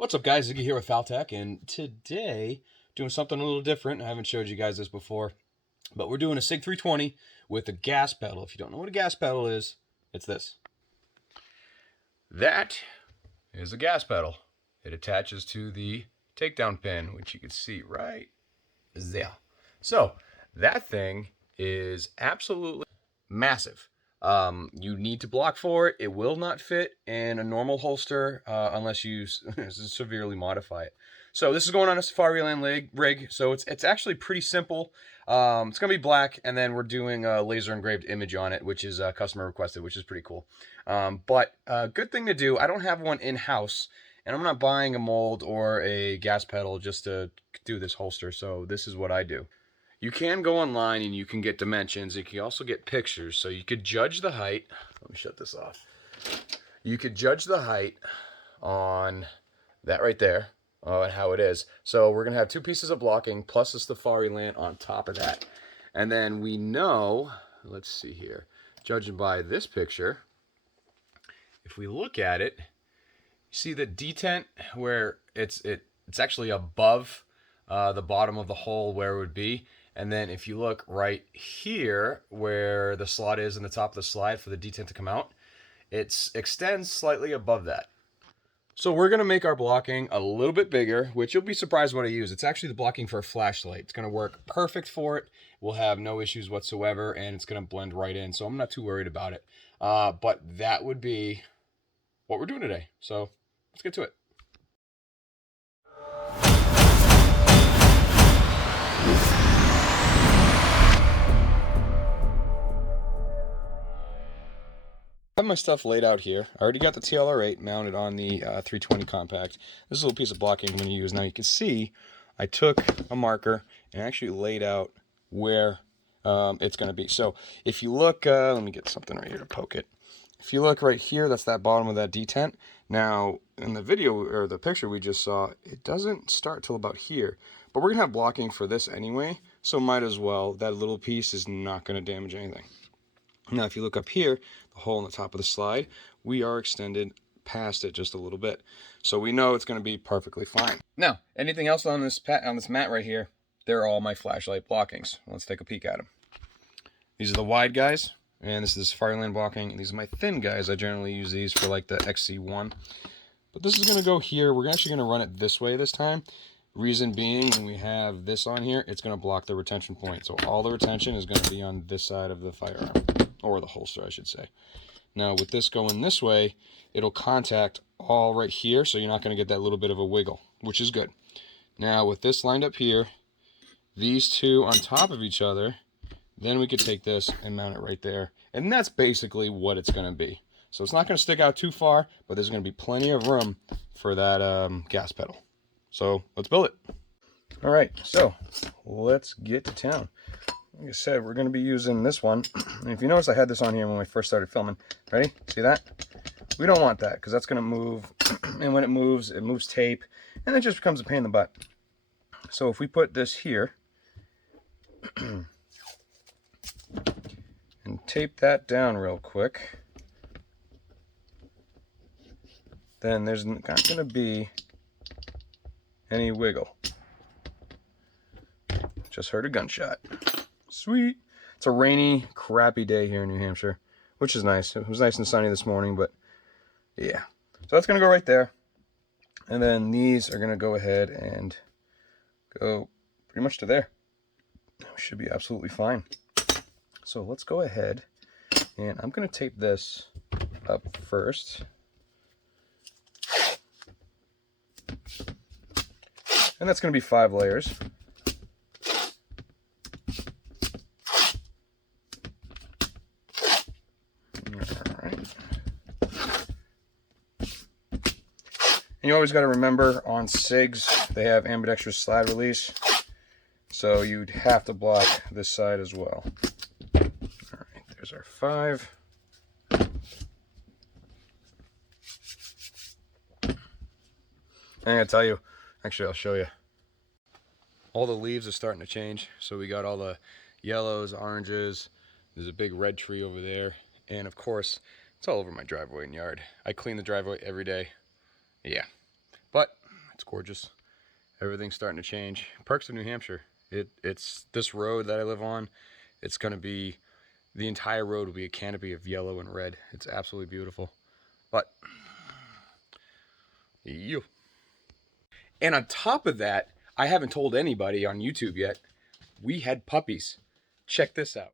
What's up, guys? Ziggy here with FalTac, and today doing something a little different. I haven't showed you guys this before, but we're doing a Sig 320 with a gas pedal. If you don't know what a gas pedal is, it's this. That is a gas pedal. It attaches to the takedown pin, which you can see right there. So that thing is absolutely massive. You need to block for it. It will not fit in a normal holster unless you severely modify it. So this is going on a Safariland rig. So it's actually pretty simple. It's gonna be black, and then we're doing a laser engraved image on it, which is customer requested, which is pretty cool. But good thing to do. I don't have one in house, and I'm not buying a mold or a gas pedal just to do this holster. So this is what I do. You can go online and you can get dimensions. You can also get pictures. So you could judge the height. Let me shut this off. You could judge the height on that right there and how it is. So we're going to have two pieces of blocking plus a Safariland on top of that. And then we know, let's see here, judging by this picture, if we look at it, you see the detent where it's actually above the bottom of the hole where it would be. And then if you look right here where the slot is in the top of the slide for the detent to come out, it extends slightly above that. So we're going to make our blocking a little bit bigger, which you'll be surprised what I use. It's actually the blocking for a FlashLight. It's going to work perfect for it. We'll have no issues whatsoever, and it's going to blend right in. So I'm not too worried about it. But that would be what we're doing today. So let's get to it. I have my stuff laid out here. I already got the TLR8 mounted on the 320 Compact. This is a little piece of blocking I'm going to use. Now you can see I took a marker and actually laid out where it's going to be. So if you look, let me get something right here to poke it. If you look right here, that's that bottom of that detent. Now in the video or the picture we just saw, it doesn't start till about here. But we're going to have blocking for this anyway, so might as well. That little piece is not going to damage anything. Now, if you look up here, the hole in the top of the slide, we are extended past it just a little bit. So we know it's going to be perfectly fine. Now, anything else on this mat right here, they're all my FlashLight blockings. Let's take a peek at them. These are the wide guys, and this is the Safariland blocking. These are my thin guys. I generally use these for like the XC1. But this is going to go here. We're actually going to run it this way this time. Reason being, when we have this on here, it's going to block the retention point. So all the retention is going to be on this side of the firearm. Or the holster, I should say. Now, with this going this way, it'll contact all right here, so you're not going to get that little bit of a wiggle, which is good. Now, with this lined up here, these two on top of each other, then we could take this and mount it right there. And that's basically what it's going to be. So it's not going to stick out too far, but there's going to be plenty of room for that gas pedal. So let's build it. All right, so let's get to town. Like I said, we're going to be using this one. And if you notice, I had this on here when we first started filming. Ready? See that? We don't want that because that's going to move. And when it moves tape. And it just becomes a pain in the butt. So if we put this here and tape that down real quick, then there's not going to be any wiggle. Just heard a gunshot. Sweet. It's a rainy, crappy day here in New Hampshire, which is nice. It was nice and sunny this morning, but yeah. So that's going to go right there. And then these are going to go ahead and go pretty much to there. Should be absolutely fine. So let's go ahead, and I'm going to tape this up first. And that's going to be 5 layers. And you always got to remember on SIGs, they have ambidextrous slide release. So you'd have to block this side as well. All right, there's our 5. And I gotta tell you, actually I'll show you. All the leaves are starting to change. So we got all the yellows, oranges. There's a big red tree over there. And of course, it's all over my driveway and yard. I clean the driveway every day. Yeah, but gorgeous. Everything's starting to change. Perks of New Hampshire. It's this road that I live on. It's going to be, the entire road will be a canopy of yellow and red. It's absolutely beautiful. But, you. And on top of that, I haven't told anybody on YouTube yet, we had puppies. Check this out.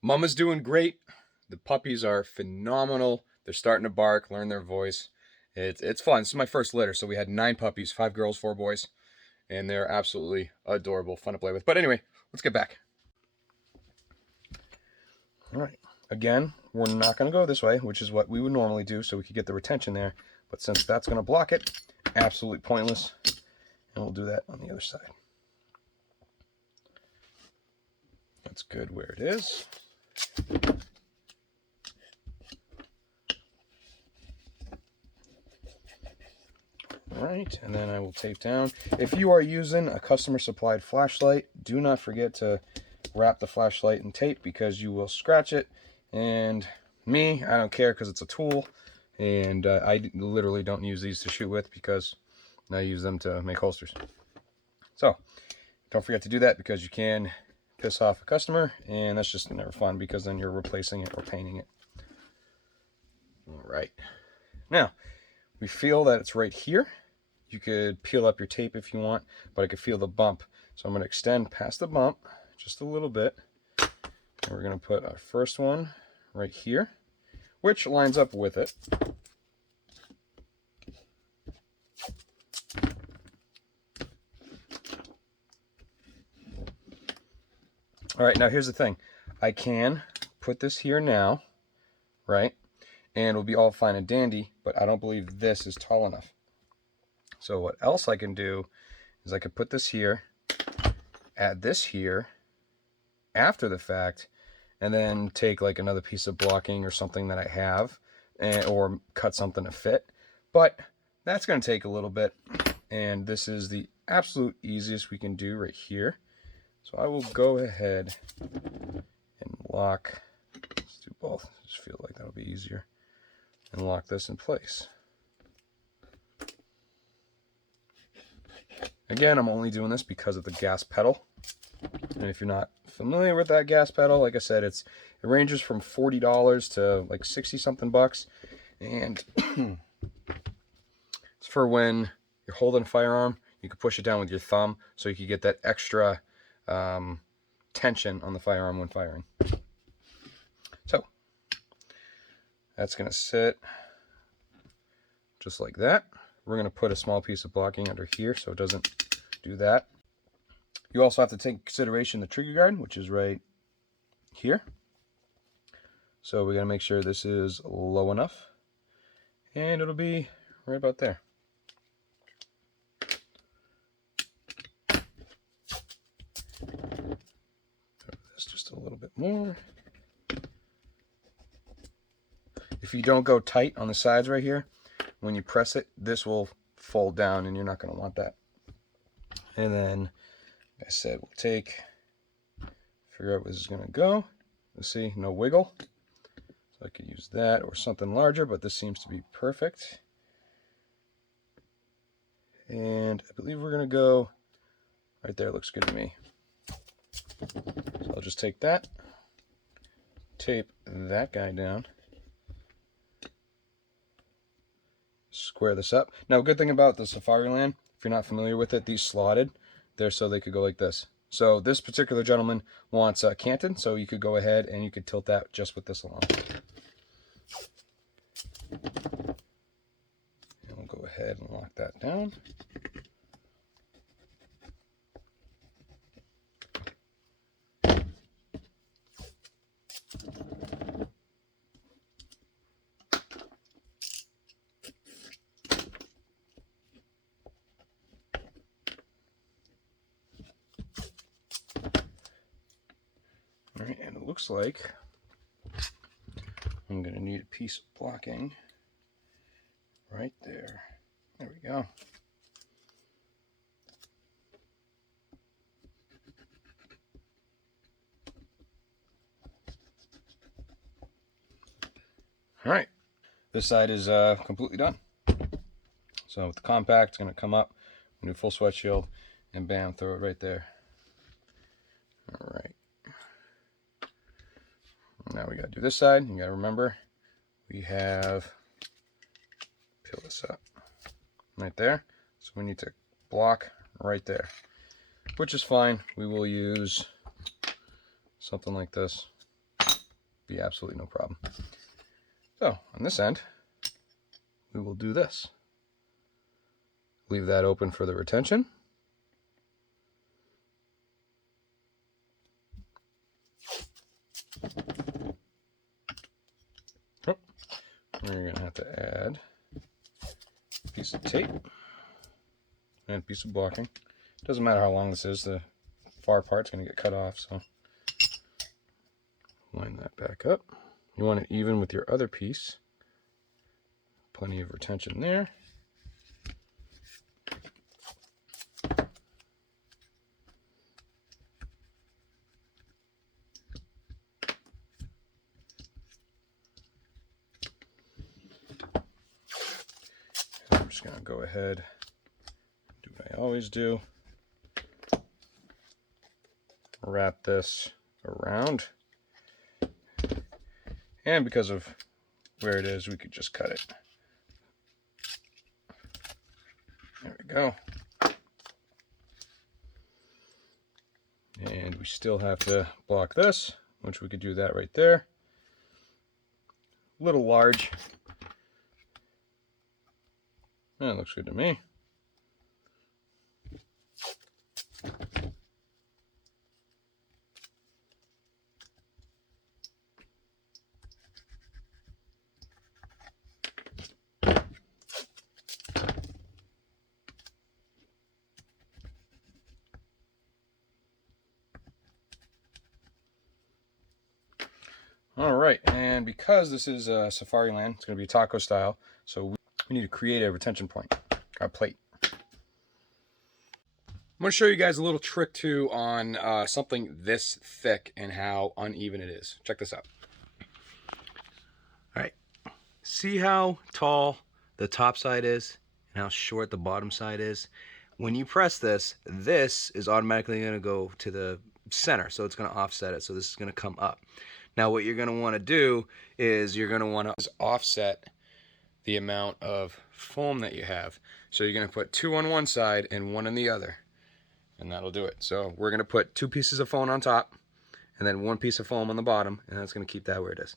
Mama's doing great. The puppies are phenomenal. They're starting to bark, learn their voice. It's fun. This is my first litter, so we had 9 puppies, 5 girls, 4 boys, and they're absolutely adorable, fun to play with. But anyway, let's get back. All right. Again, we're not going to go this way, which is what we would normally do, so we could get the retention there. But since that's going to block it, absolutely pointless. And we'll do that on the other side. That's good where it is. All right, and then I will tape down. If you are using a customer supplied flashlight, do not forget to wrap the flashlight in tape because you will scratch it. And me, I don't care because it's a tool, and I literally don't use these to shoot with because I use them to make holsters. So don't forget to do that because you can piss off a customer, and that's just never fun because then you're replacing it or painting it. All right, now we feel that it's right here. You could peel up your tape if you want, but I could feel the bump. So I'm going to extend past the bump just a little bit. And we're going to put our first one right here, which lines up with it. All right, now here's the thing. I can put this here now, right? And it'll be all fine and dandy, but I don't believe this is tall enough. So what else I can do is I could put this here, add this here after the fact, and then take like another piece of blocking or something that I have, or cut something to fit. But that's going to take a little bit, and this is the absolute easiest we can do right here. So I will go ahead and lock, let's do both, I just feel like that'll be easier, and lock this in place. Again, I'm only doing this because of the gas pedal. And if you're not familiar with that gas pedal, like I said, it ranges from $40 to like 60 something bucks. And it's for when you're holding a firearm, you can push it down with your thumb so you can get that extra tension on the firearm when firing. So that's going to sit just like that. We're going to put a small piece of blocking under here so it doesn't do that. You also have to take into consideration the trigger guard, which is right here. So we're going to make sure this is low enough, and it'll be right about there. This just a little bit more. If you don't go tight on the sides right here, when you press it, this will fold down, and you're not going to want that. And then, like I said, we'll figure out where this is going to go. Let's see, no wiggle. So I could use that or something larger, but this seems to be perfect. And I believe we're going to go right there. Looks good to me. So I'll just take that, tape that guy down, square this up. Now, a good thing about the Safariland, if you're not familiar with it, these slotted, they're so they could go like this. So this particular gentleman wants canted, so you could go ahead and you could tilt that just with this alone. And we'll go ahead and lock that down. All right, and it looks like I'm going to need a piece of blocking right there. There we go. All right, this side is completely done. So with the compact, it's going to come up, do full sweat shield, and bam, throw it right there. All right. Now we got to do this side. You got to remember, we have, peel this up right there. So we need to block right there, which is fine. We will use something like this. Be absolutely no problem. So on this end, we will do this. Leave that open for the retention. Oh, we're going to have to add a piece of tape and a piece of blocking. Doesn't matter how long this is, the far part's going to get cut off, so line that back up. You want it even with your other piece. Plenty of retention there. I'm just going to go ahead and do what I always do. Wrap this around. And because of where it is, we could just cut it. There we go. And we still have to block this, which we could do that right there. A little large. That looks good to me. All right, and because this is Safariland, it's going to be taco style, so we need to create a retention point, a plate. I'm going to show you guys a little trick too on something this thick and how uneven it is. Check this out. All right, see how tall the top side is and how short the bottom side is? When you press this, this is automatically going to go to the center, so it's going to offset it, so this is going to come up. Now what you're going to want to do is you're going to want to offset the amount of foam that you have. So you're going to put 2 on one side and 1 on the other, and that'll do it. So we're going to put 2 pieces of foam on top and then 1 piece of foam on the bottom, and that's going to keep that where it is.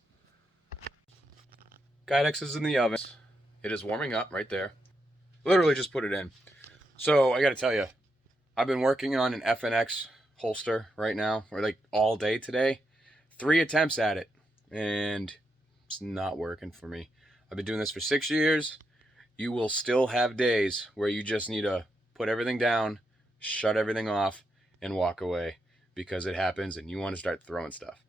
Kydex is in the oven. It is warming up right there. Literally just put it in. So I got to tell you, I've been working on an FNX holster right now, or like all day today. 3 attempts at it, and it's not working for me. I've been doing this for 6 years. You will still have days where you just need to put everything down, shut everything off, and walk away because it happens and you want to start throwing stuff.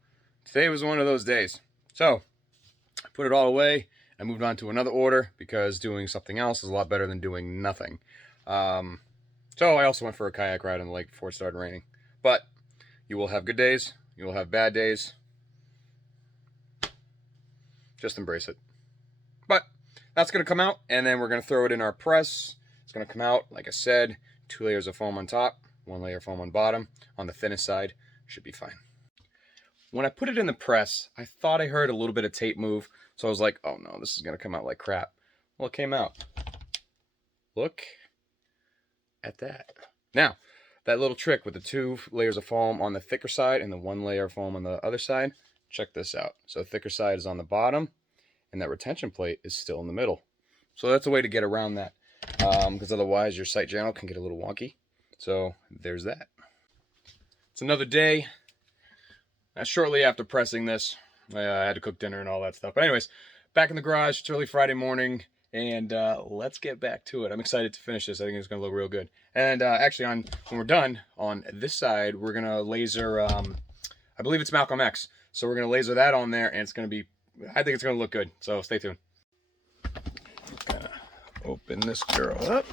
Today was one of those days. So I put it all away. I moved on to another order because doing something else is a lot better than doing nothing. So I also went for a kayak ride on the lake before it started raining. But you will have good days. You will have bad days. Just embrace it. But that's going to come out, and then we're going to throw it in our press. It's going to come out, like I said, 2 layers of foam on top, 1 layer of foam on bottom. On the thinnest side, should be fine. When I put it in the press, I thought I heard a little bit of tape move, so I was like, oh no, this is going to come out like crap. Well, it came out. Look at that. Now, that little trick with the 2 layers of foam on the thicker side and the 1 layer of foam on the other side, check this out. So the thicker side is on the bottom, and that retention plate is still in the middle. So that's a way to get around that, because otherwise your sight channel can get a little wonky. So there's that. It's another day. Shortly after pressing this, I had to cook dinner and all that stuff. But anyways, back in the garage. It's early Friday morning, and let's get back to it. I'm excited to finish this. I think it's going to look real good. And actually, when we're done, on this side, we're going to laser, I believe it's Malcolm X. So we're going to laser that on there, and it's going to be, I think it's going to look good. So stay tuned. Gonna open this girl up.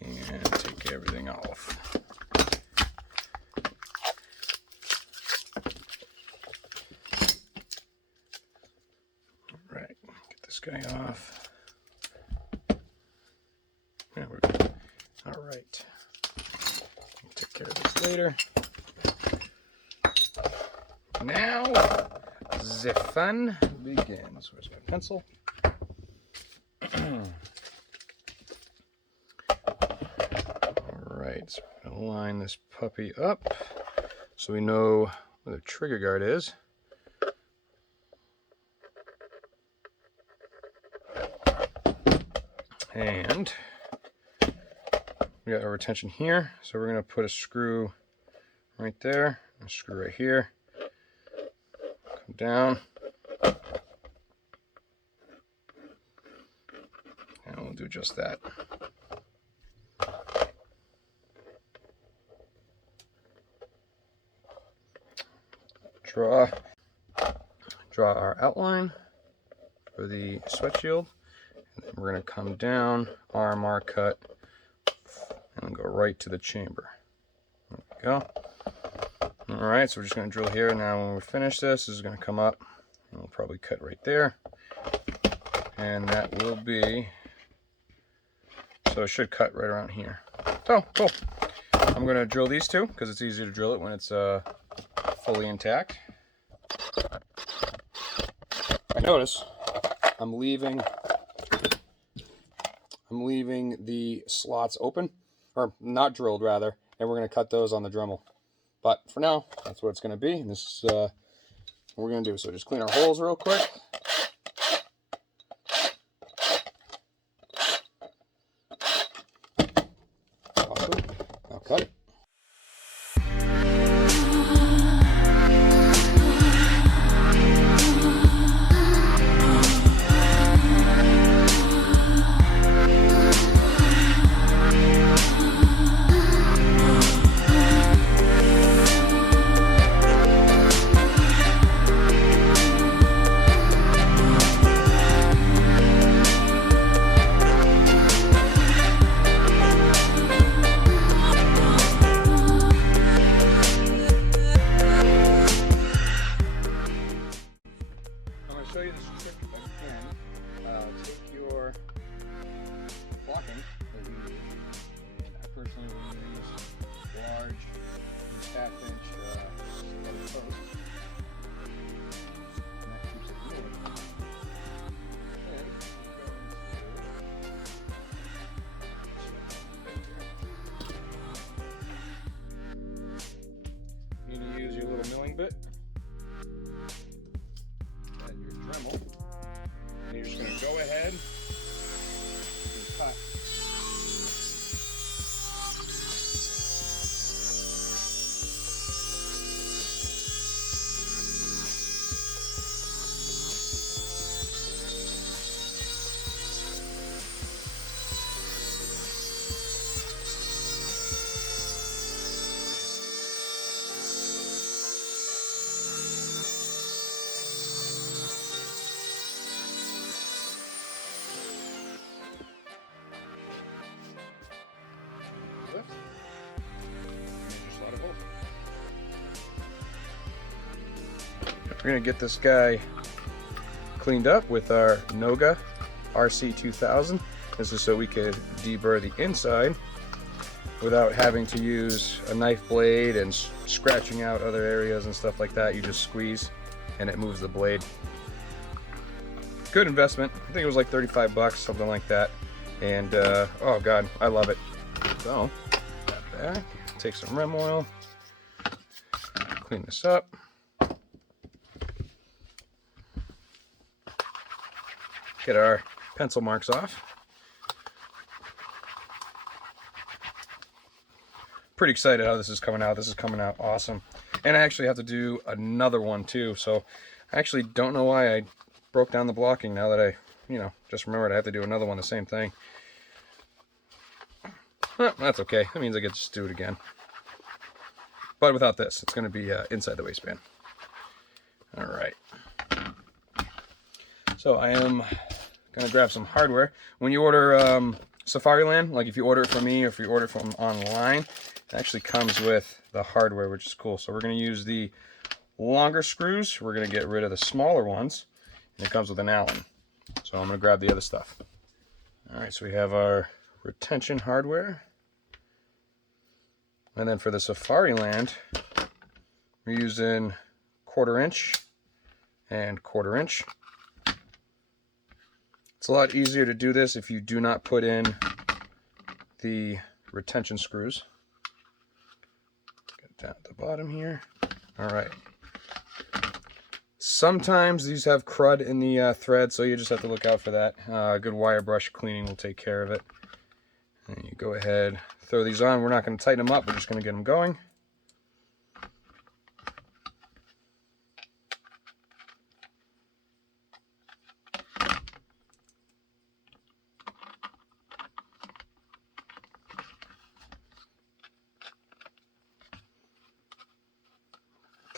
And take everything off. guy off. There we go. All right. We'll take care of this later. Now, the fun begins. Where's my pencil? Alright, so we're going to line this puppy up so we know where the trigger guard is. And we got our retention here, so we're going to put a screw right there, a screw right here, come down, and we'll do just that. Draw our outline for the sweat shield, and then we're going to come down, RMR cut, and go right to the chamber. There we go. Alright, so we're just going to drill here. Now when we finish this is going to come up, and we'll probably cut right there. And that will be, so it should cut right around here. Oh, cool. I'm going to drill these two, because it's easier to drill it when it's fully intact. I notice I'm leaving the slots open, or not drilled rather, and we're going to cut those on the Dremel. But for now, that's what it's going to be, and this is what we're going to do. So just clean our holes real quick. Awesome. Now cut it. Show you this trick if I can. Take your blocking that you need, and I personally will use large, these 1/2-inch leather posts, and that keeps it moving. You need to use your little milling bit. And you're just going to go ahead and cut. Lift. And just let it hold. We're going to get this guy cleaned up with our Noga RC2000. This is so we could deburr the inside without having to use a knife blade and scratching out other areas and stuff like that. You just squeeze and it moves the blade. Good investment. I think it was like 35 bucks, something like that. And oh god, I love it. So, that back, take some rim oil, clean this up. Get our pencil marks off. Pretty excited how this is coming out. This is coming out awesome. And I actually have to do another one too. So I actually don't know why I broke down the blocking now that I, just remembered I have to do another one, the same thing. Well, that's okay. That means I get to just do it again. But without this, it's going to be inside the waistband. All right. So I am going to grab some hardware. When you order Safariland, like if you order it from me or if you order it from online, it actually comes with the hardware, which is cool. So we're going to use the longer screws. We're going to get rid of the smaller ones. And it comes with an Allen. So I'm going to grab the other stuff. Alright, so we have our retention hardware. And then for the Safariland, we're using 1/4 inch and 1/4 inch. It's a lot easier to do this if you do not put in the retention screws. Get down at the bottom here. Alright. Sometimes these have crud in the thread, so you just have to look out for that. Good wire brush cleaning will take care of it. And you go ahead, throw these on. We're not going to tighten them up, we're just going to get them going.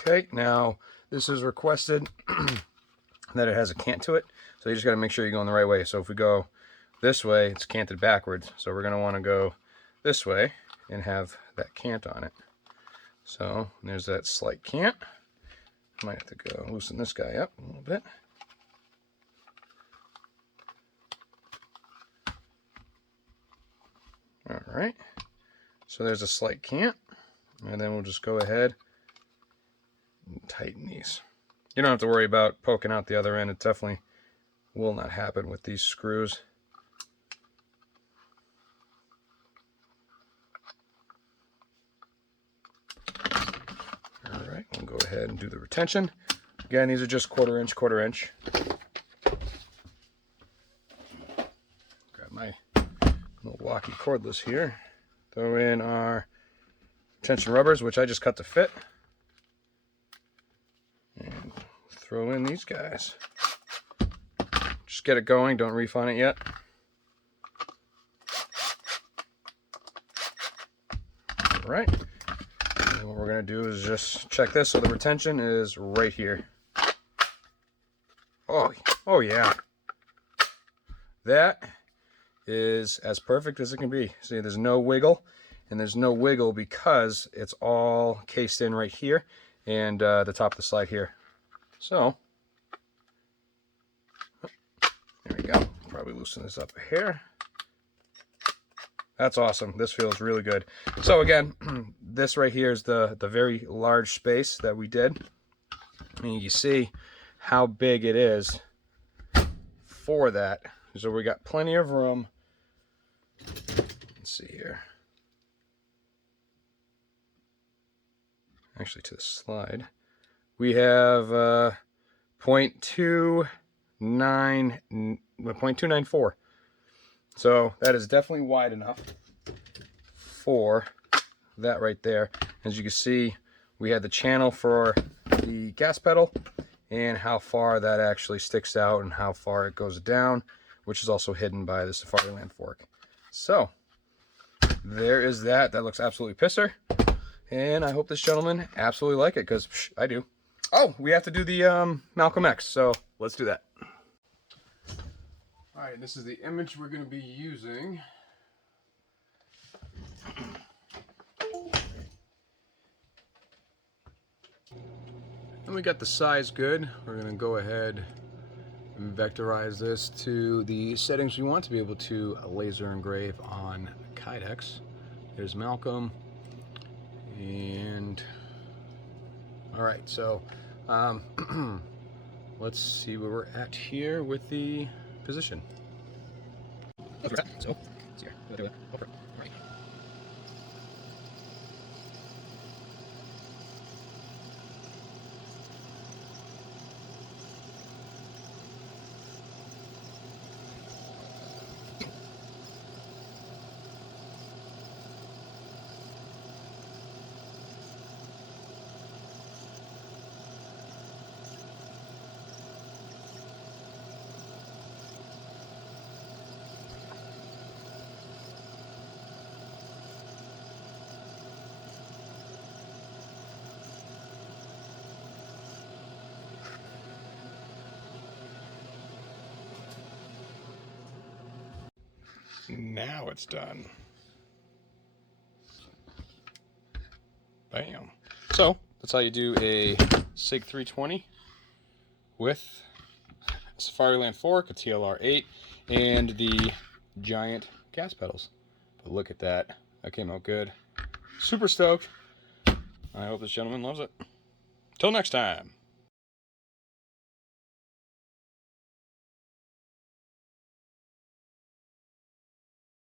Okay, now this is requested that it has a cant to it, so you just got to make sure you're going the right way. So if we go this way, it's canted backwards, so we're going to want to go this way and have that cant on it. So there's that slight cant. Might have to go loosen this guy up a little bit. All right, so there's a slight cant, and then we'll just go ahead and tighten these. You don't have to worry about poking out the other end. It definitely will not happen with these screws. All right, we'll go ahead and do the retention. Again, these are just 1/4 inch, 1/4 inch. Grab my Milwaukee cordless here. Throw in our retention rubbers, which I just cut to fit. And throw in these guys. Just get it going, don't reef on it yet. All right. And what we're going to do is just check this. So the retention is right here. Oh yeah. That is as perfect as it can be. See, there's no wiggle, and there's no wiggle because it's all cased in right here and the top of the slide here. So there we go. Probably loosen this up here. That's awesome. This feels really good. So again, this right here is the very large space that we did. And you see how big it is for that. So we got plenty of room. Let's see here. Actually, to the slide, we have 0.294. So that is definitely wide enough for that right there. As you can see, we had the channel for the gas pedal and how far that actually sticks out and how far it goes down, which is also hidden by the Safariland fork. So there is that. That looks absolutely pisser. And I hope this gentleman absolutely like it, because I do. Oh, we have to do the Malcolm X, so let's do that. All right, this is the image we're going to be using. And we got the size good. We're going to go ahead and vectorize this to the settings we want to be able to laser engrave on Kydex. There's Malcolm. And all right, so let's see where we're at here with the position. So, here. We'll do it. Over. All right. Now it's done. Bam. So that's how you do a Sig 320 with Safariland fork, a TLR8, and the giant gas pedals. But look at that. That came out good. Super stoked. I hope this gentleman loves it. Till next time.